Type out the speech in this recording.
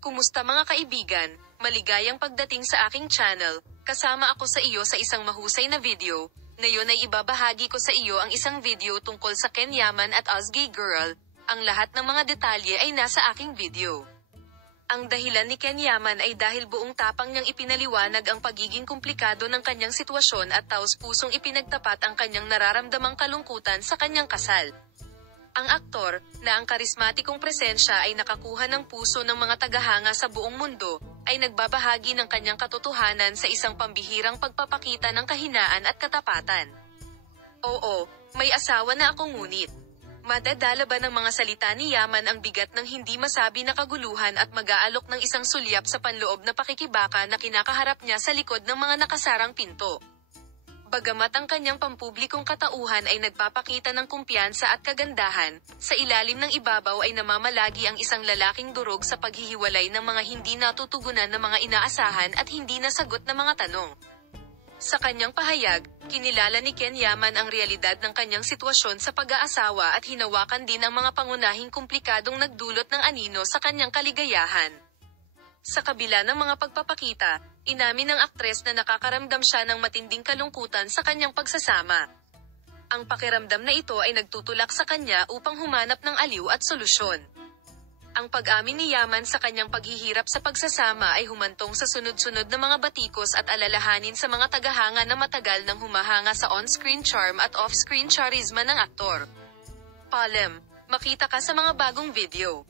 Kumusta mga kaibigan? Maligayang pagdating sa aking channel. Kasama ako sa iyo sa isang mahusay na video. Ngayon ay ibabahagi ko sa iyo ang isang video tungkol sa Ken Yaman at Ozgie Girl. Ang lahat ng mga detalye ay nasa aking video. Ang dahilan ni Ken Yaman ay dahil buong tapang niyang ipinaliwanag ang pagiging komplikado ng kanyang sitwasyon at taos-pusong ipinagtapat ang kanyang nararamdamang kalungkutan sa kanyang kasal. Ang aktor, na ang karismatikong presensya ay nakakuha ng puso ng mga tagahanga sa buong mundo, ay nagbabahagi ng kanyang katotohanan sa isang pambihirang pagpapakita ng kahinaan at katapatan. Oo, may asawa na ako ngunit. Madadala ba ng mga salita ni Yaman ang bigat ng hindi masabi na kaguluhan at mag-aalok ng isang sulyap sa panloob na pakikibaka na kinakaharap niya sa likod ng mga nakasarang pinto? Bagamat ang kanyang pampublikong katauhan ay nagpapakita ng kumpiyansa at kagandahan, sa ilalim ng ibabaw ay namamalagi ang isang lalaking durog sa paghihiwalay ng mga hindi natutugunan ng mga inaasahan at hindi nasagot na mga tanong. Sa kanyang pahayag, kinilala ni Ken Yaman ang realidad ng kanyang sitwasyon sa pag-aasawa at hinawakan din ang mga pangunahing komplikadong nagdulot ng anino sa kanyang kaligayahan. Sa kabila ng mga pagpapakita, inamin ng aktres na nakakaramdam siya ng matinding kalungkutan sa kanyang pagsasama. Ang pakiramdam na ito ay nagtutulak sa kanya upang humanap ng aliw at solusyon. Ang pag-amin ni Yaman sa kanyang paghihirap sa pagsasama ay humantong sa sunod-sunod na mga batikos at alalahanin sa mga tagahanga na matagal nang humahanga sa on-screen charm at off-screen charisma ng aktor. Palem, makita ka sa mga bagong video.